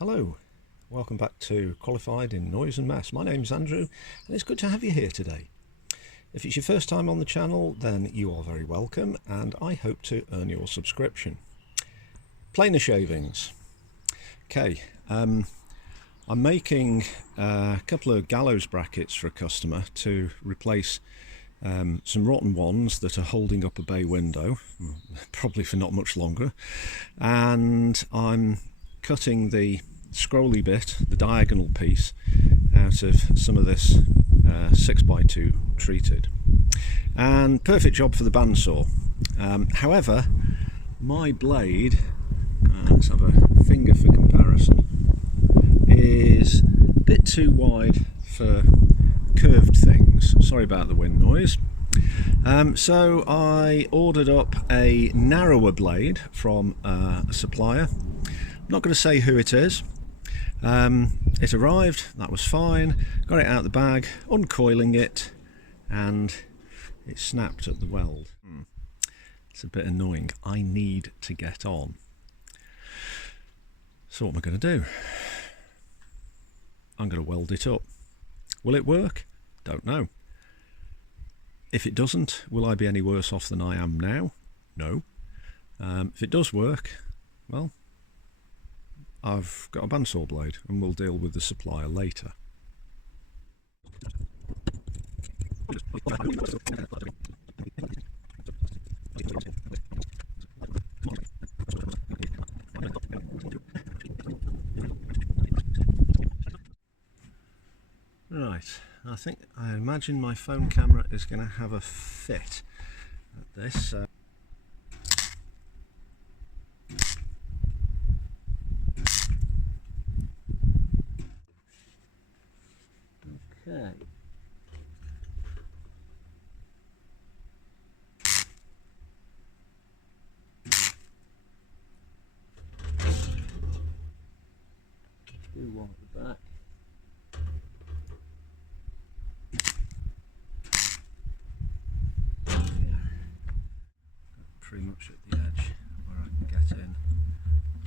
Hello, welcome back to Qualified in Noise and Mess. My name's Andrew and it's good to have you here today. If it's your first time on the channel, then you are very welcome and I hope to earn your subscription. Planer shavings. Okay, I'm making a couple of gallows brackets for a customer to replace some rotten ones that are holding up a bay window, probably for not much longer, and I'm cutting the scrolly bit, the diagonal piece, out of some of this 6x2 treated, and perfect job for the bandsaw. However, my blade, let's have a finger for comparison, is a bit too wide for curved things. Sorry about the wind noise. So I ordered up a narrower blade from a supplier. I'm not going to say who it is. It arrived, that was fine, got it out of the bag, uncoiling it, and it snapped at the weld. It's a bit annoying. I need to get on. So what am I going to do? I'm going to weld it up. Will it work? Don't know. If it doesn't, will I be any worse off than I am now? No. If it does work, well, I've got a bandsaw blade and we'll deal with the supplier later. Right, I imagine my phone camera is going to have a fit at this. Okay. Do one at the back. Pretty much at the edge where I can get in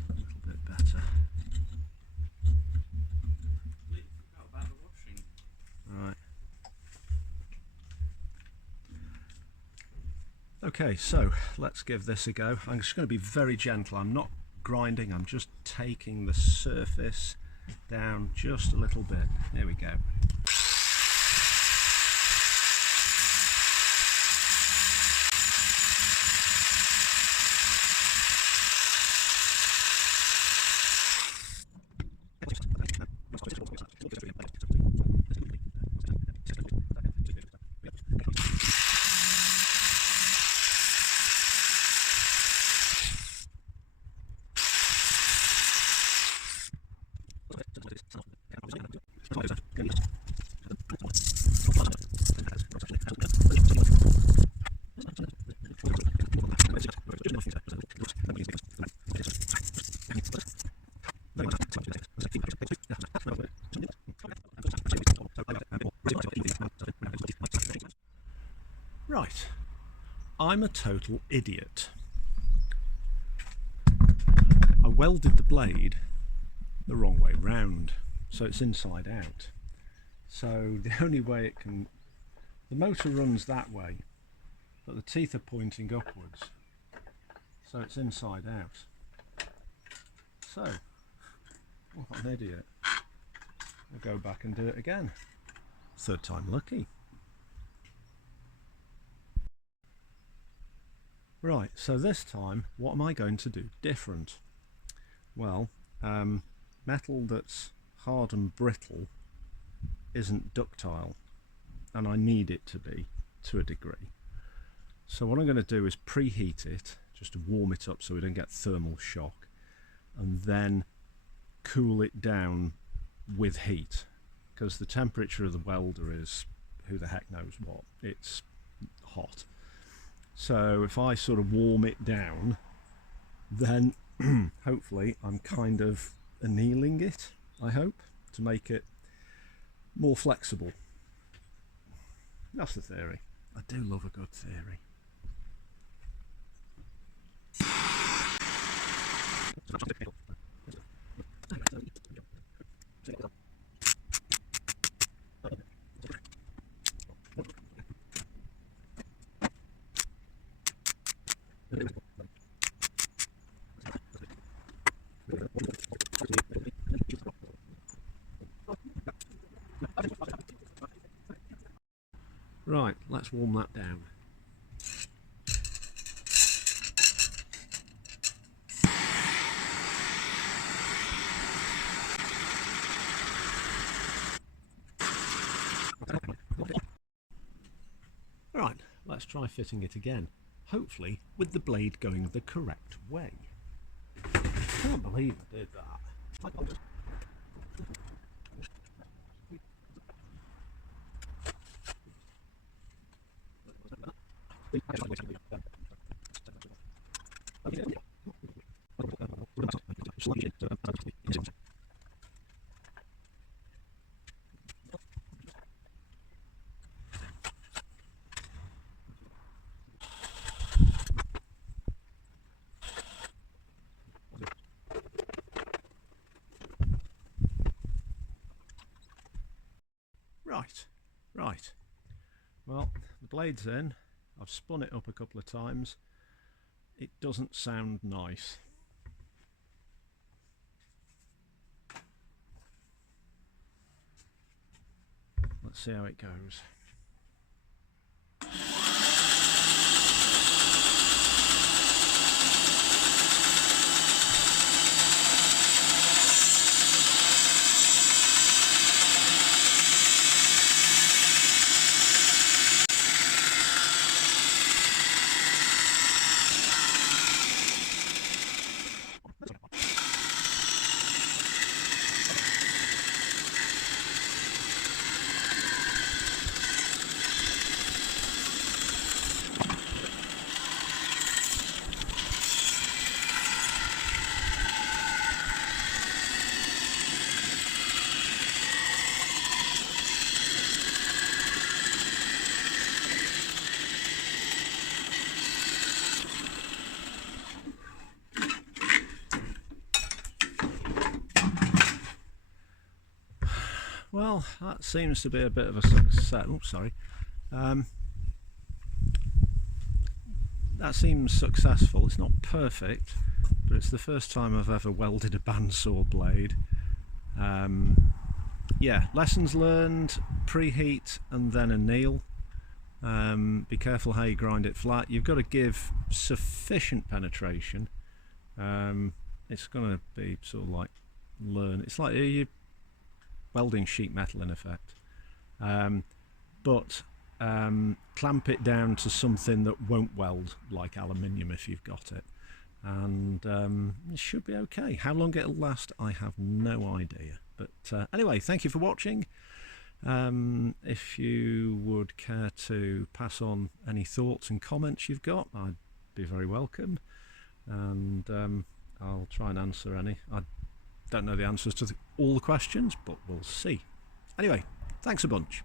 a little bit better. Right. Okay, so let's give this a go. I'm just going to be very gentle. I'm not grinding, I'm just taking the surface down just a little bit. There we go. Right, I'm a total idiot. I welded the blade the wrong way round, so it's inside out. So the only way it can, the motor runs that way, but the teeth are pointing upwards, so it's inside out. So, what an idiot. I'll go back and do it again. Third time lucky. Right, so this time, what am I going to do different? Well, metal that's hard and brittle isn't ductile, and I need it to be to a degree. So what I'm going to do is preheat it, just to warm it up so we don't get thermal shock, and then cool it down with heat, because the temperature of the welder is who the heck knows what. It's hot. So if I sort of warm it down, then hopefully I'm kind of annealing it, I hope, to make it more flexible. That's the theory. I do love a good theory. Right, let's warm that down. Right, let's try fitting it again, hopefully with the blade going the correct way. I can't believe I did that. Right. Well, the blade's in. I've spun it up a couple of times. It doesn't sound nice. Let's see how it goes. Well, that seems to be a bit of a success. Oh, sorry. That seems successful. It's not perfect, but it's the first time I've ever welded a bandsaw blade. Yeah, lessons learned: preheat and then anneal. Be careful how you grind it flat. You've got to give sufficient penetration. It's going to be sort of like it's like you welding sheet metal in effect, but clamp it down to something that won't weld, like aluminium if you've got it, and it should be okay. How long it'll last, I have no idea, but anyway, thank you for watching. If you would care to pass on any thoughts and comments you've got, I'd be very welcome, and I'll try and answer any. I don't know the answers to all the questions, but we'll see. Anyway, thanks a bunch.